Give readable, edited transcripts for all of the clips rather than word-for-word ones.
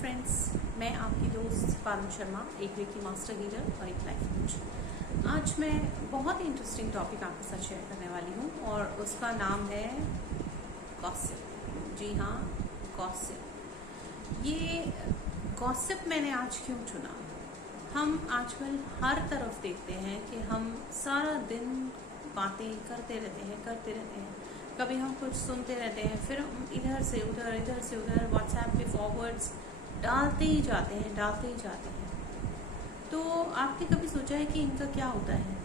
Friends, मैं आपकी दोस्त पारुल शर्मा, एक रेकी मास्टर हीलर और एक लाइफ कोच। आज मैं बहुत ही इंटरेस्टिंग टॉपिक आपके साथ शेयर करने वाली हूँ और उसका नाम है गॉसिप। जी हाँ, गॉसिप। ये गॉसिप मैंने आज क्यों चुना? हम आजकल हर तरफ देखते हैं कि हम सारा दिन बातें करते रहते हैं। कभी हम कुछ सुनते रहते हैं, फिर हम इधर से उधर व्हाट्सएप पे फॉरवर्ड्स डालते ही जाते हैं। तो आपने कभी सोचा है कि इनका क्या होता है?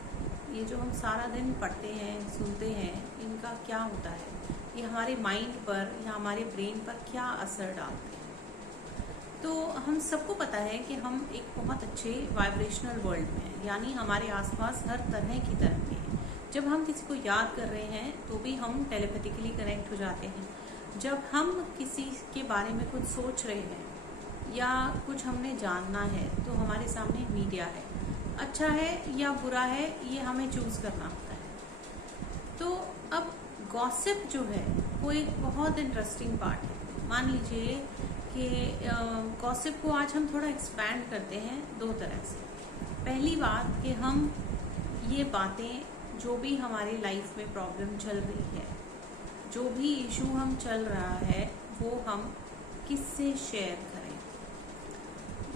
ये जो हम सारा दिन पढ़ते हैं, सुनते हैं, इनका क्या होता है? ये हमारे माइंड पर या हमारे ब्रेन पर क्या असर डालते हैं? तो हम सबको पता है कि हम एक बहुत अच्छे वाइब्रेशनल वर्ल्ड में हैं, यानी हमारे आसपास हर तरह की तरंगें हैं। जब हम किसी को याद कर रहे हैं तो भी हम टेलीपैथिकली कनेक्ट हो जाते हैं। जब हम किसी के बारे में कुछ सोच रहे हैं या कुछ हमने जानना है तो हमारे सामने मीडिया है। अच्छा है या बुरा है, ये हमें चूज करना होता है। तो अब गॉसिप जो है वो एक बहुत इंटरेस्टिंग पार्ट है। मान लीजिए कि गॉसिप को आज हम थोड़ा एक्सपैंड करते हैं दो तरह से। पहली बात कि हम ये बातें, जो भी हमारी लाइफ में प्रॉब्लम चल रही है, जो भी इशू हम चल रहा है, वो हम किससे शेयर करें,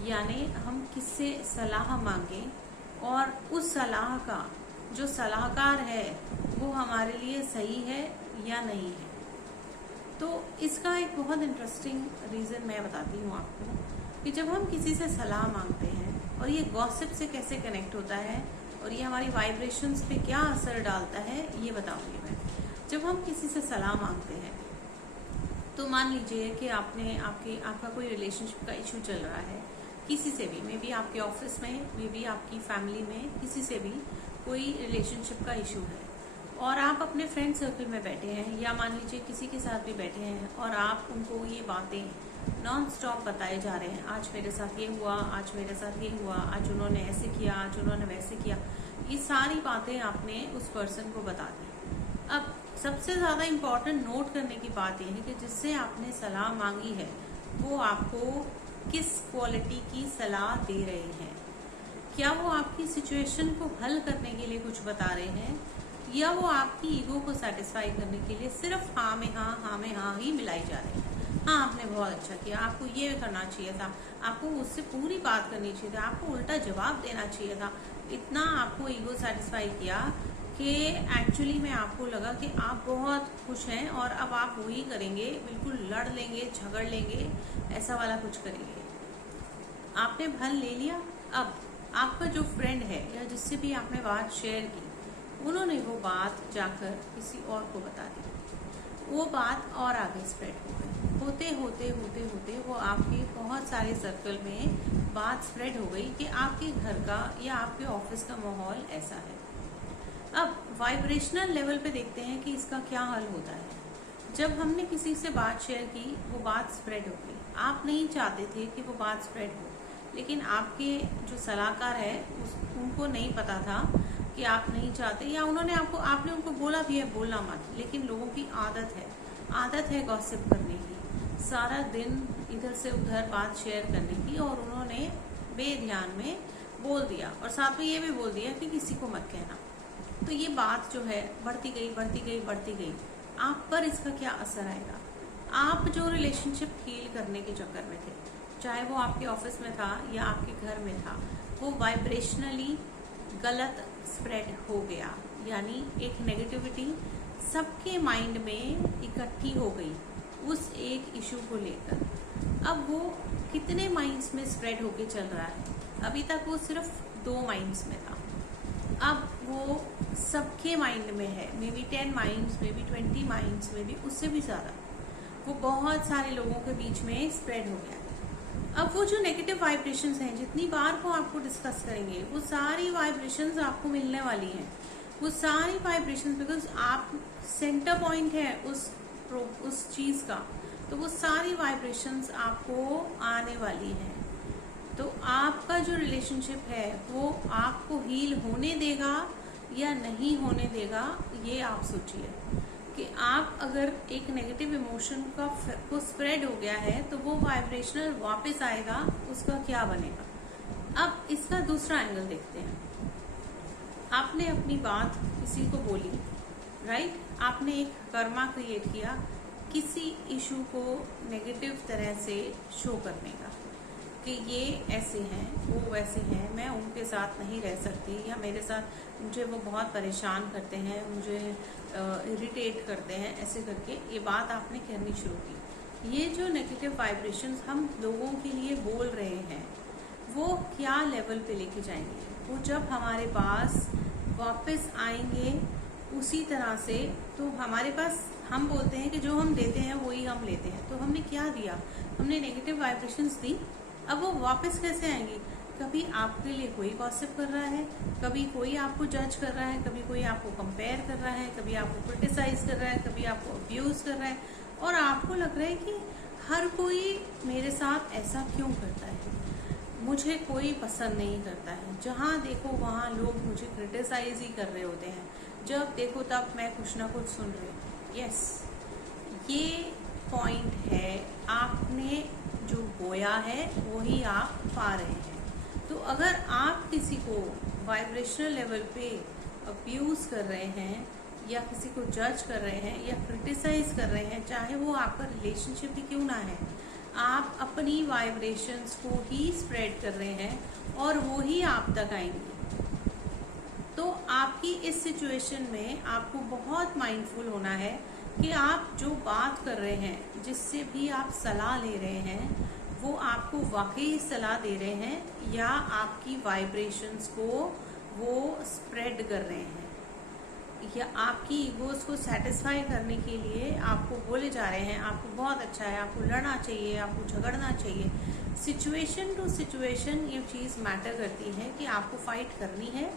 यानी हम किससे सलाह मांगें और उस सलाह का जो सलाहकार है वो हमारे लिए सही है या नहीं है। तो इसका एक बहुत इंटरेस्टिंग रीज़न मैं बताती हूँ आपको कि जब हम किसी से सलाह मांगते हैं और ये गॉसिप से कैसे कनेक्ट होता है और ये हमारी वाइब्रेशंस पे क्या असर डालता है, ये बताऊंगी मैं। जब हम किसी से सलाह मांगते हैं तो मान लीजिए कि आपका कोई रिलेशनशिप का इशू चल रहा है किसी से भी, मे बी आपके ऑफिस में, मे बी आपकी फैमिली में, किसी से भी कोई रिलेशनशिप का इशू है और आप अपने फ्रेंड सर्कल में बैठे हैं या मान लीजिए किसी के साथ भी बैठे हैं और आप उनको ये बातें नॉन स्टॉप बताए जा रहे हैं। आज मेरे साथ ये हुआ, आज मेरे साथ ये हुआ, आज उन्होंने ऐसे किया, आज उन्होंने वैसे किया। ये सारी बातें आपने उस पर्सन को बता दी। अब सबसे ज़्यादा इम्पोर्टेंट नोट करने की बात यह है कि जिससे आपने सलाह मांगी है वो आपको किस क्वालिटी की सलाह दे रहे हैं। क्या वो आपकी सिचुएशन को हल करने के लिए कुछ बता रहे हैं या वो आपकी ईगो को सेटिस्फाई करने के लिए सिर्फ हाँ में हाँ ही मिलाई जा रहे हैं। हाँ, आपने बहुत अच्छा किया, आपको ये करना चाहिए था, आपको उससे पूरी बात करनी चाहिए था, आपको उल्टा जवाब देना चाहिए था। इतना आपको ईगो सेटिस्फाई किया कि एक्चुअली में आपको लगा कि आप बहुत खुश हैं और अब आप वही करेंगे, बिल्कुल लड़ लेंगे, झगड़ लेंगे, ऐसा वाला कुछ करेंगे। आपने भल ले लिया। अब आपका जो फ्रेंड है या जिससे भी आपने बात शेयर की, उन्होंने वो बात जाकर किसी और को बता दी। वो बात और आगे स्प्रेड हो गई। होते वो आपके बहुत सारे सर्कल में बात स्प्रेड हो गई कि आपके घर का या आपके ऑफिस का माहौल ऐसा है। अब वाइब्रेशनल लेवल पे देखते हैं कि इसका क्या हल होता है। जब हमने किसी से बात शेयर की, वो बात स्प्रेड हो गई। आप नहीं चाहते थे कि वो बात स्प्रेड हो, लेकिन आपके जो सलाहकार है उनको नहीं पता था कि आप नहीं चाहते, या आपने उनको बोला भी है बोलना मत, लेकिन लोगों की आदत है गॉसिप करने की, सारा दिन इधर से उधर बात शेयर करने की, और उन्होंने बेध्यान में बोल दिया और साथ में ये भी बोल दिया कि किसी को मत कहना। तो ये बात जो है बढ़ती गई। आप पर इसका क्या असर आएगा? आप जो रिलेशनशिप हील करने के चक्कर में थे, चाहे वो आपके ऑफिस में था या आपके घर में था, वो वाइब्रेशनली गलत स्प्रेड हो गया, यानी एक नेगेटिविटी सबके माइंड में इकट्ठी हो गई उस एक इशू को लेकर। अब वो कितने माइंड्स में स्प्रेड होके चल रहा है? अभी तक वो सिर्फ 2 माइंड्स में था, अब वो सबके माइंड में है, मे बी 10 माइंड्स में भी, 20 माइंड्स में भी, उससे भी ज़्यादा। वो बहुत सारे लोगों के बीच में स्प्रेड हो गया। अब वो जो नेगेटिव वाइब्रेशंस हैं, जितनी बार वो आपको डिस्कस करेंगे, वो सारी वाइब्रेशंस आपको मिलने वाली हैं। वो सारी वाइब्रेशंस, बिकॉज आप सेंटर पॉइंट है उस चीज़ का, तो वो सारी वाइब्रेशंस आपको आने वाली हैं। तो आपका जो रिलेशनशिप है वो आपको हील होने देगा या नहीं होने देगा, ये आप सोचिए कि आप अगर एक नेगेटिव इमोशन को स्प्रेड हो गया है तो वो वाइब्रेशनल वापस आएगा, उसका क्या बनेगा। अब इसका दूसरा एंगल देखते हैं। आपने अपनी बात किसी को बोली, राइट, आपने एक कर्मा क्रिएट किया किसी इशू को नेगेटिव तरह से शो करने का कि ये ऐसे हैं, वो वैसे हैं, मैं उनके साथ नहीं रह सकती, या मेरे साथ मुझे वो बहुत परेशान करते हैं, मुझे इरिटेट करते हैं, ऐसे करके ये बात आपने कहनी शुरू की। ये जो नेगेटिव वाइब्रेशंस हम लोगों के लिए बोल रहे हैं वो क्या लेवल पे लेके जाएंगे, वो जब हमारे पास वापस आएंगे उसी तरह से, तो हमारे पास हम बोलते हैं कि जो हम देते हैं वही हम लेते हैं। तो हमने क्या दिया, हमने नेगेटिव वाइब्रेशंस दी, अब वो वापस कैसे आएंगी। कभी आपके लिए कोई गॉसिप कर रहा है, कभी कोई आपको जज कर रहा है, कभी कोई आपको कंपेयर कर रहा है, कभी आपको क्रिटिसाइज कर रहा है, कभी आपको अब्यूज कर रहा है, और आपको लग रहा है कि हर कोई मेरे साथ ऐसा क्यों करता है, मुझे कोई पसंद नहीं करता है। जहाँ देखो वहाँ लोग मुझे क्रिटिसाइज ही कर रहे होते हैं, जब देखो तब मैं कुछ ना कुछ सुन रही हूँ। यस, ये पॉइंट है, आपने जो बोया है वही आप पा रहे हैं। तो अगर आप किसी को वाइब्रेशनल लेवल पे अब्यूज कर रहे हैं, या किसी को जज कर रहे हैं, या क्रिटिसाइज कर रहे हैं, चाहे वो आपका रिलेशनशिप ही क्यों ना है, आप अपनी वाइब्रेशंस को ही स्प्रेड कर रहे हैं और वो ही आप तक आएंगे। तो आपकी इस सिचुएशन में आपको बहुत माइंडफुल होना है कि आप जो बात कर रहे हैं, जिससे भी आप सलाह ले रहे हैं, वो आपको वाकई सलाह दे रहे हैं या आपकी वाइब्रेशंस को वो स्प्रेड कर रहे हैं, या आपकी ईगोज को सेटिस्फाई करने के लिए आपको बोले जा रहे हैं आपको बहुत अच्छा है, आपको लड़ना चाहिए, आपको झगड़ना चाहिए। सिचुएशन टू सिचुएशन ये चीज़ मैटर करती है कि आपको फाइट करनी है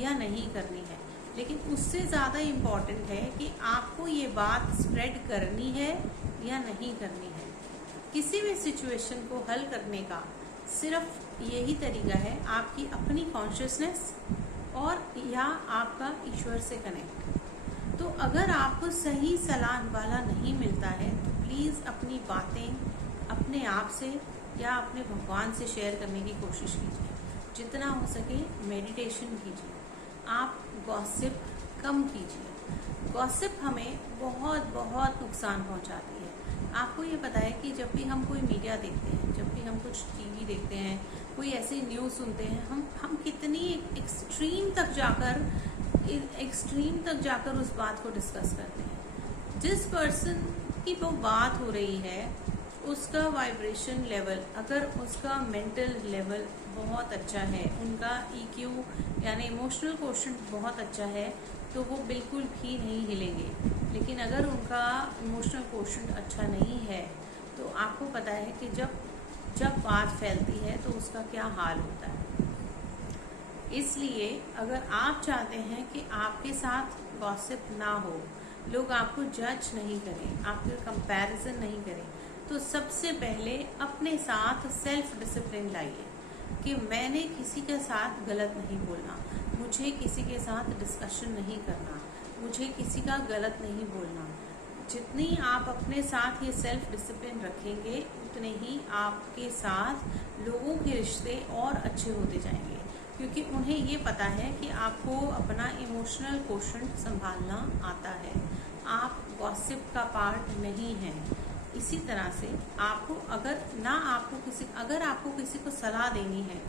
या नहीं करनी है, लेकिन उससे ज़्यादा इम्पॉर्टेंट है कि आपको ये बात स्प्रेड करनी है या नहीं करनी है। किसी भी सिचुएशन को हल करने का सिर्फ यही तरीका है, आपकी अपनी कॉन्शियसनेस और या आपका ईश्वर से कनेक्ट। तो अगर आपको सही सलाह वाला नहीं मिलता है तो प्लीज़ अपनी बातें अपने आप से या अपने भगवान से शेयर करने की कोशिश कीजिए। जितना हो सके मेडिटेशन कीजिए, आप गॉसिप कम कीजिए। गॉसिप हमें बहुत बहुत नुकसान पहुंचाती है। आपको ये पता है कि जब भी हम कोई मीडिया देखते हैं, जब भी हम कुछ टीवी देखते हैं, कोई ऐसी न्यूज़ सुनते हैं, हम कितनी एक्सट्रीम तक जाकर उस बात को डिस्कस करते हैं। जिस पर्सन की वो बात हो रही है उसका वाइब्रेशन लेवल, अगर उसका मेंटल लेवल बहुत अच्छा है, उनका EQ यानी इमोशनल कोशेंट बहुत अच्छा है, तो वो बिल्कुल भी नहीं हिलेंगे। लेकिन अगर उनका इमोशनल कोशेंट अच्छा नहीं है तो आपको पता है कि जब बात फैलती है तो उसका क्या हाल होता है। इसलिए अगर आप चाहते हैं कि आपके साथ गॉसिप ना हो, लोग आपको जज नहीं करें, आपके कंपैरिजन नहीं करें, तो सबसे पहले अपने साथ सेल्फ डिसिप्लिन लाइए कि मैंने किसी के साथ गलत नहीं बोलना, मुझे किसी के साथ डिस्कशन नहीं करना, मुझे किसी का गलत नहीं बोलना। जितनी आप अपने साथ ये सेल्फ डिसिप्लिन रखेंगे उतने ही आपके साथ लोगों के रिश्ते और अच्छे होते जाएंगे, क्योंकि उन्हें ये पता है कि आपको अपना इमोशनल कोशेंट संभालना आता है, आप गॉसिप का पार्ट नहीं हैं। इसी तरह से आपको अगर आपको किसी को सलाह देनी है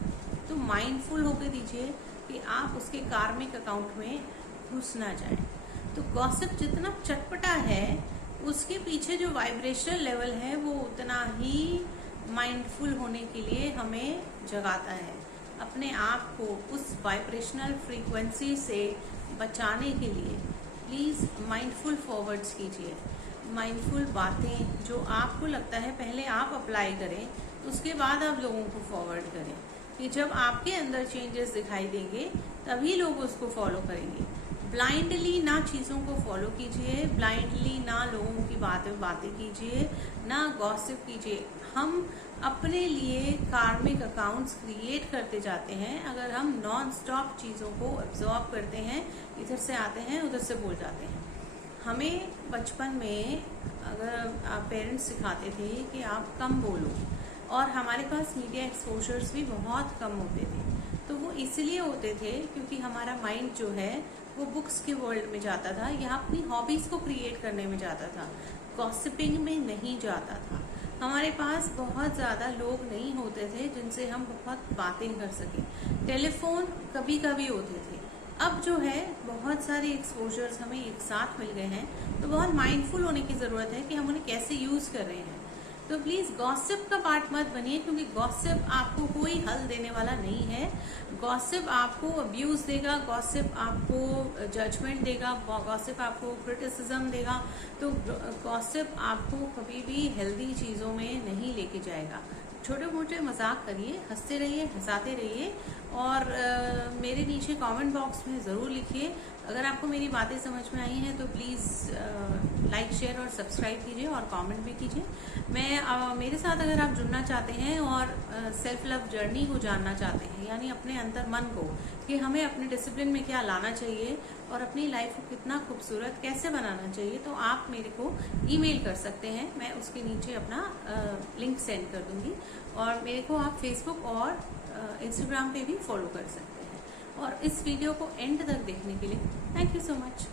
तो माइंडफुल होकर दीजिए कि आप उसके कार्मिक अकाउंट में घुस ना जाएं। तो गॉसिप जितना चटपटा है उसके पीछे जो वाइब्रेशनल लेवल है वो उतना ही माइंडफुल होने के लिए हमें जगाता है। अपने आप को उस वाइब्रेशनल फ्रीक्वेंसी से बचाने के लिए प्लीज़ माइंडफुल फॉरवर्ड्स कीजिए। माइंडफुल बातें जो आपको लगता है पहले आप अप्लाई करें, उसके बाद आप लोगों को फॉरवर्ड करें, कि जब आपके अंदर चेंजेस दिखाई देंगे तभी लोग उसको फॉलो करेंगे। ब्लाइंडली ना चीज़ों को फॉलो कीजिए, ब्लाइंडली ना लोगों की बातें कीजिए, ना गॉसिप कीजिए। हम अपने लिए कार्मिक अकाउंट्स क्रिएट करते जाते हैं अगर हम नॉन स्टॉप चीज़ों को एब्जॉर्ब करते हैं, इधर से आते हैं उधर से बोल जाते हैं। हमें बचपन में अगर आप पेरेंट्स सिखाते थे कि आप कम बोलो, और हमारे पास मीडिया एक्सपोजर्स भी बहुत कम होते थे। तो वो इसलिए होते थे क्योंकि हमारा माइंड जो है वो बुक्स के वर्ल्ड में जाता था या अपनी हॉबीज़ को क्रिएट करने में जाता था, गॉसिपिंग में नहीं जाता था। हमारे पास बहुत ज़्यादा लोग नहीं होते थे जिनसे हम बहुत बातें कर सकें। टेलीफोन कभी कभी होते थे। अब जो है बहुत सारे एक्सपोजर्स हमें एक साथ मिल गए हैं, तो बहुत माइंडफुल होने की ज़रूरत है कि हम उन्हें कैसे यूज़ कर रहे हैं। तो प्लीज़ गॉसिप का पार्ट मत बनिए, क्योंकि गॉसिप आपको कोई हल देने वाला नहीं है। गॉसिप आपको अब्यूज़ देगा, गॉसिप आपको जजमेंट देगा, गॉसिप आपको क्रिटिसिज्म देगा। तो गॉसिप आपको कभी भी हेल्दी चीज़ों में नहीं लेके जाएगा। छोटे मोटे मजाक करिए, हंसते रहिए, हंसाते रहिए, और मेरे नीचे कमेंट बॉक्स में ज़रूर लिखिए। अगर आपको मेरी बातें समझ में आई हैं तो प्लीज़ लाइक, शेयर और सब्सक्राइब कीजिए और कमेंट भी कीजिए। मेरे साथ अगर आप जुड़ना चाहते हैं और सेल्फ लव जर्नी को जानना चाहते हैं, यानी अपने अंतर मन को कि हमें अपने डिसिप्लिन में क्या लाना चाहिए और अपनी लाइफ को कितना खूबसूरत कैसे बनाना चाहिए, तो आप मेरे को ईमेल कर सकते हैं। मैं उसके नीचे अपना लिंक सेंड कर दूंगी, और मेरे को आप फेसबुक और इंस्टाग्राम पे भी फॉलो कर सकते हैं। और इस वीडियो को एंड तक देखने के लिए थैंक यू सो मच।